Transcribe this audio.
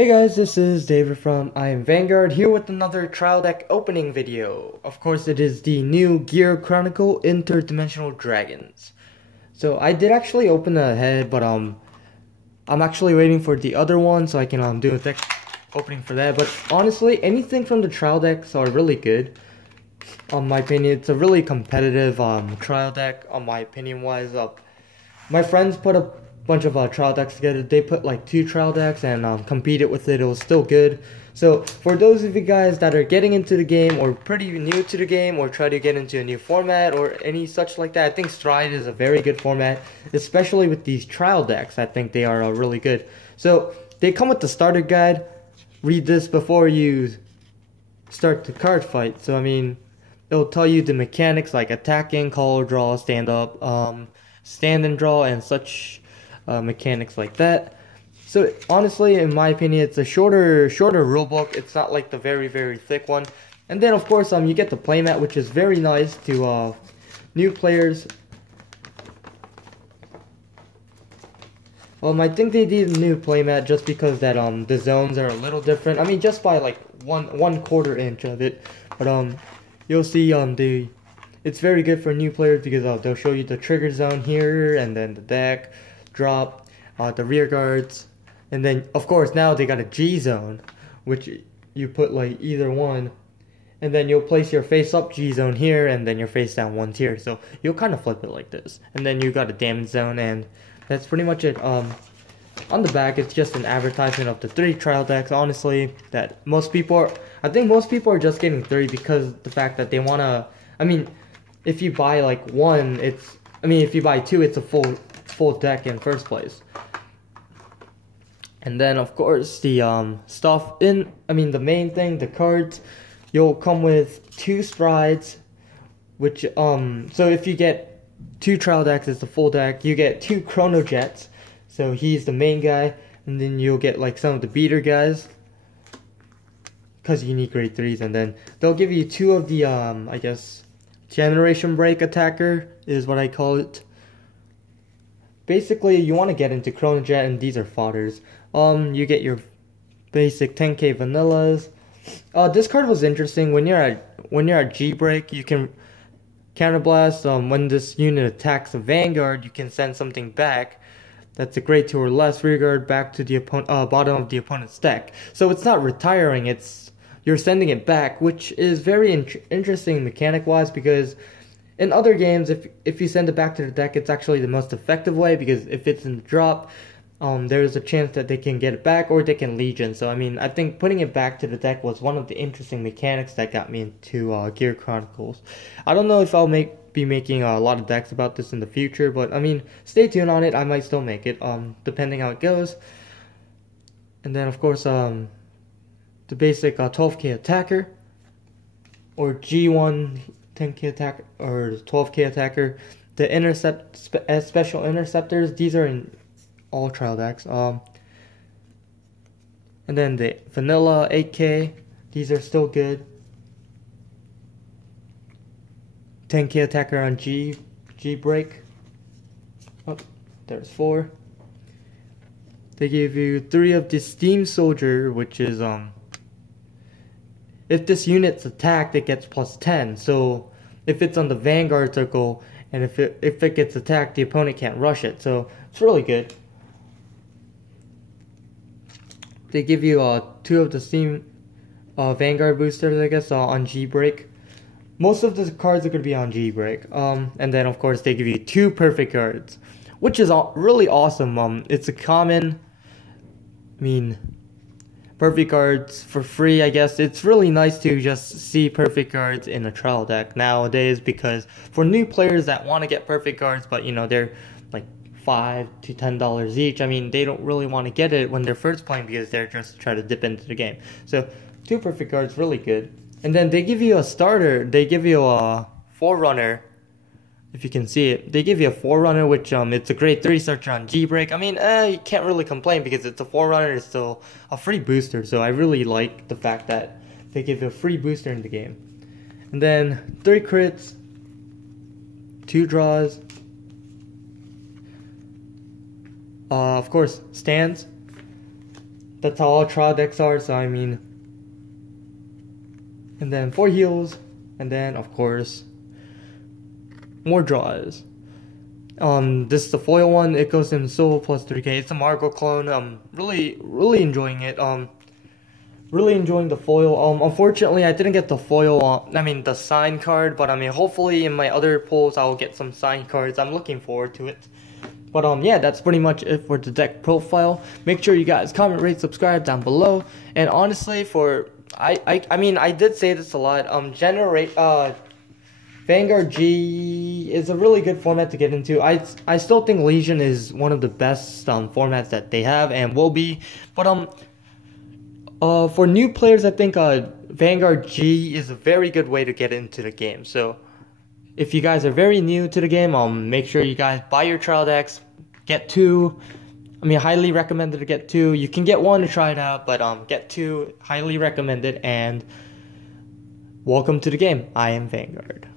Hey guys, this is David from I Am Vanguard here with another trial deck opening video. Of course, it is the new Gear Chronicle Interdimensional Dragons. So I did actually open the head, but I'm actually waiting for the other one so I can do a deck opening for that. But honestly, anything from the trial decks are really good. On my opinion, it's a really competitive trial deck. On my opinion wise, my friends put a bunch of trial decks together. They put like 2 trial decks and competed with it. It was still good. So for those of you guys that are getting into the game or pretty new to the game or try to get into a new format or any such like that, I think Stride is a very good format, especially with these trial decks. I think they are really good. So they come with the starter guide. Read this before you start the card fight. So I mean, it'll tell you the mechanics like attacking, call, draw, stand up, stand and draw, and such mechanics like that. So honestly, in my opinion, it's a shorter rulebook. It's not like the very thick one. And then of course you get the playmat, which is very nice to new players. I think they did a new playmat just because that the zones are a little different. I mean, just by like one quarter inch of it. But you'll see it's very good for new players because they'll show you the trigger zone here, and then the deck drop, the rear guards, and then of course now they got a G zone, which you put like either one, and then you'll place your face up G zone here, and then your face down ones here. So you'll kind of flip it like this, and then you got a damage zone, and that's pretty much it. On the back, it's just an advertisement of the 3 trial decks. Honestly, that I think most people are just getting 3 because the fact that they wanna. I mean, if you buy like one, if you buy 2, it's a full deck in first place. And then of course the the main thing, the cards, you'll come with 2 strides, which so if you get 2 trial decks, it's a full deck. You get 2 chrono jets, so he's the main guy, and then you'll get like some of the beater guys because you need grade 3s, and then they'll give you 2 of the I guess generation break attacker is what I call it. Basically, you want to get into Chrono Jet, and these are fodders. You get your basic 10k vanillas. This card was interesting. When you're at G break, you can counterblast. When this unit attacks a Vanguard, you can send something back. That's a grade 2 or less rear guard back to the bottom of the opponent's deck. So it's not retiring. You're sending it back, which is very interesting mechanic wise, because in other games, if you send it back to the deck, it's actually the most effective way, because if it's in the drop, there's a chance that they can get it back or they can Legion. So I mean, I think putting it back to the deck was one of the interesting mechanics that got me into Gear Chronicles. I don't know if I'll be making a lot of decks about this in the future, but I mean, stay tuned on it. I might still make it, depending how it goes. And then of course, the basic 12k attacker, or G1 10k attacker, or 12k attacker. The special interceptors, these are in all trial decks. And then the vanilla 8k, these are still good. 10k attacker on G break. Oh, there's 4. They give you 3 of the Steam Soldier, which is if this unit's attacked, it gets +10. So if it's on the Vanguard circle, and if it gets attacked, the opponent can't rush it. So it's really good. They give you 2 of the Steam Vanguard boosters, I guess, on G break. Most of the cards are going to be on G break. And then of course they give you 2 perfect cards, which is really awesome. It's a common. Perfect cards for free, I guess. It's really nice to just see perfect cards in a trial deck nowadays, because for new players that want to get perfect cards, but they're like $5 to $10 each, I mean, they don't really want to get it when they're first playing because they're just trying to dip into the game. So 2 perfect cards, really good. And then they give you a starter. They give you a Forerunner. If you can see it, they give you a Forerunner, which it's a grade 3 searcher on G break. I mean, you can't really complain because it's a Forerunner. It's still a free booster, so I really like the fact that they give you a free booster in the game. And then 3 crits, 2 draws. Of course, stands. That's how all trial decks are, so I mean. And then 4 heals, and then of course more draws. This is the foil one. It goes in soul plus 3k. It's a Margot clone. Really enjoying it. Really enjoying the foil. Unfortunately, I didn't get the foil. The sign card. But I mean, hopefully in my other pulls, I'll get some sign cards. I'm looking forward to it. But yeah, that's pretty much it for the deck profile. Make sure you guys comment, rate, subscribe down below. And honestly, I did say this a lot. Vanguard G is a really good format to get into. I still think Legion is one of the best formats that they have and will be. But for new players, I think Vanguard G is a very good way to get into the game. So if you guys are very new to the game, make sure you guys buy your trial decks. Get 2. Highly recommended to get 2. You can get 1 to try it out, but get 2. Highly recommended. And welcome to the game. I am Vanguard.